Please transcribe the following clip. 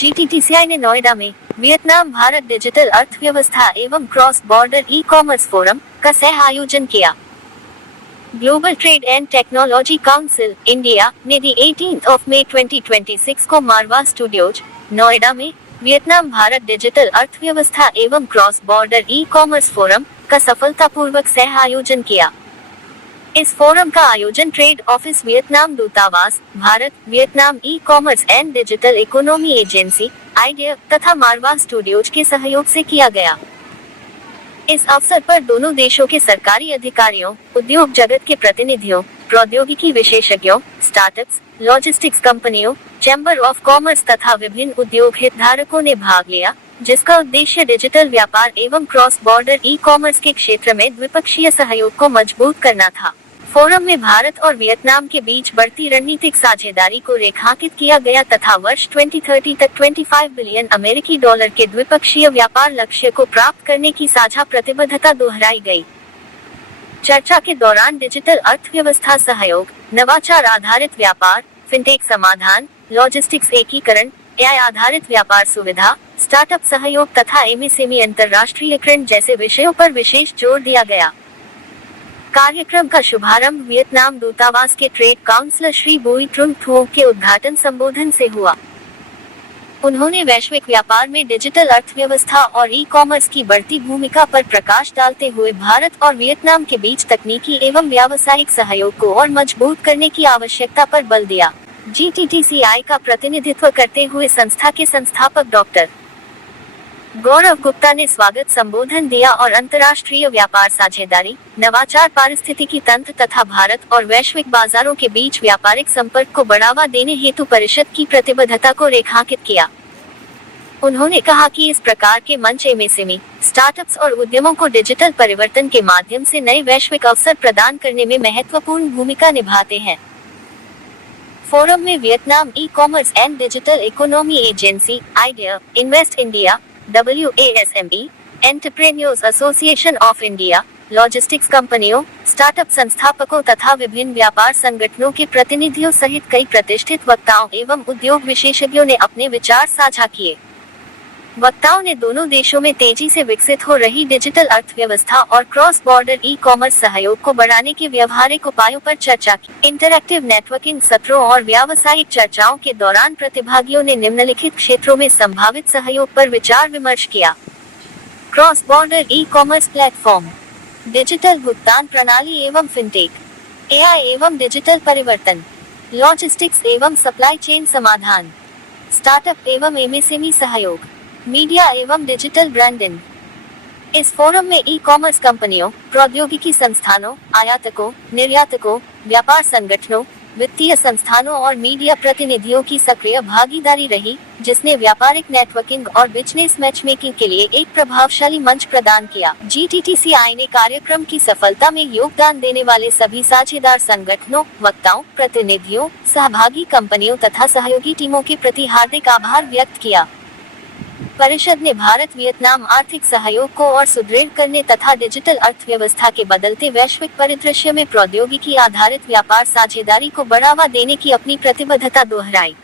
GTTCI ने नोएडा में Vietnam Bharat digital अर्थव्यवस्था एवं cross border e commerce forum का सह आयोजन किया। Global trade and technology council India ने 18 मई 2026 को मारवा स्टूडियोज नोएडा में वियतनाम भारत डिजिटल अर्थव्यवस्था एवं cross border e commerce forum का सफलतापूर्वक सह आयोजन किया। इस फोरम का आयोजन ट्रेड ऑफिस वियतनाम दूतावास Bharat, Vietnam e commerce and digital economy agency idea तथा मारवा स्टूडियोज के सहयोग से किया गया। इस अवसर पर दोनों देशों के सरकारी अधिकारियों, उद्योग जगत के प्रतिनिधियों, प्रौद्योगिकी विशेषज्ञों, स्टार्टअप्स, लॉजिस्टिक्स कंपनियों, चैम्बर ऑफ कॉमर्स तथा विभिन्न उद्योग हितधारकों ने भाग लिया, जिसका उद्देश्य डिजिटल व्यापार एवं क्रॉस बॉर्डर ई कॉमर्स के क्षेत्र में द्विपक्षीय सहयोग को मजबूत करना था। फोरम में भारत और वियतनाम के बीच बढ़ती रणनीतिक साझेदारी को रेखांकित किया गया तथा वर्ष 2030 तक 25 बिलियन अमेरिकी डॉलर के द्विपक्षीय व्यापार लक्ष्य को प्राप्त करने की साझा प्रतिबद्धता दोहराई गई। चर्चा के दौरान डिजिटल अर्थव्यवस्था सहयोग, नवाचार आधारित व्यापार, फिनटेक समाधान, लॉजिस्टिक्स एकीकरण, AI आधारित व्यापार सुविधा, स्टार्टअप सहयोग तथा MSME अंतर्राष्ट्रीयकरण जैसे विषयों पर विशेष जोर दिया गया। कार्यक्रम का शुभारंभ वियतनाम दूतावास के ट्रेड काउंसलर श्री बोई ट्रुंग थुओ के उद्घाटन संबोधन से हुआ। उन्होंने वैश्विक व्यापार में डिजिटल अर्थव्यवस्था और ई कॉमर्स की बढ़ती भूमिका पर प्रकाश डालते हुए भारत और वियतनाम के बीच तकनीकी एवं व्यावसायिक सहयोग को और मजबूत करने की आवश्यकता पर बल दिया। GTTCI का प्रतिनिधित्व करते हुए संस्था के संस्थापक डॉक्टर गौरव गुप्ता ने स्वागत संबोधन दिया और अंतर्राष्ट्रीय व्यापार साझेदारी, नवाचार, पारिस्थितिकी तंत्र तथा भारत और वैश्विक बाजारों के बीच व्यापारिक संपर्क को बढ़ावा देने हेतु परिषद की प्रतिबद्धता को रेखांकित किया। उन्होंने कहा कि इस प्रकार के मंच MSME, स्टार्टअप्स और उद्यमों को डिजिटल परिवर्तन के माध्यम से नए वैश्विक अवसर प्रदान करने में महत्वपूर्ण भूमिका निभाते हैं। फोरम में Vietnam e commerce and digital economy agency idea, invest India, WASME, entrepreneurs association of India, logistics कंपनियों, स्टार्टअप संस्थापकों तथा विभिन्न व्यापार संगठनों के प्रतिनिधियों सहित कई प्रतिष्ठित वक्ताओं एवं उद्योग विशेषज्ञों ने अपने विचार साझा किए। वक्ताओं ने दोनों देशों में तेजी से विकसित हो रही डिजिटल अर्थव्यवस्था और क्रॉस बॉर्डर ई कॉमर्स सहयोग को बढ़ाने के व्यवहारिक उपायों पर चर्चा की। इंटरैक्टिव नेटवर्किंग सत्रों और व्यावसायिक चर्चाओं के दौरान प्रतिभागियों ने निम्नलिखित क्षेत्रों में संभावित सहयोग पर विचार विमर्श किया। Cross border e commerce platform, digital भुगतान प्रणाली एवं फिनटेक, AI एवं डिजिटल परिवर्तन, लॉजिस्टिक्स एवं सप्लाई चेन समाधान, स्टार्टअप एवं MSME सहयोग, मीडिया एवं डिजिटल ब्रांडिंग। इस फोरम में ई कॉमर्स कंपनियों, प्रौद्योगिकी संस्थानों, आयातकों, निर्यातकों, व्यापार संगठनों, वित्तीय संस्थानों और मीडिया प्रतिनिधियों की सक्रिय भागीदारी रही, जिसने व्यापारिक नेटवर्किंग और बिजनेस मैचमेकिंग के लिए एक प्रभावशाली मंच प्रदान किया। GTTCI ने कार्यक्रम की सफलता में योगदान देने वाले सभी साझेदार संगठनों, वक्ताओं, प्रतिनिधियों, सहभागी कंपनियों तथा सहयोगी टीमों के प्रति हार्दिक आभार व्यक्त किया। परिषद ने भारत वियतनाम आर्थिक सहयोग को और सुदृढ़ करने तथा डिजिटल अर्थव्यवस्था के बदलते वैश्विक परिदृश्य में प्रौद्योगिकी आधारित व्यापार साझेदारी को बढ़ावा देने की अपनी प्रतिबद्धता दोहराई।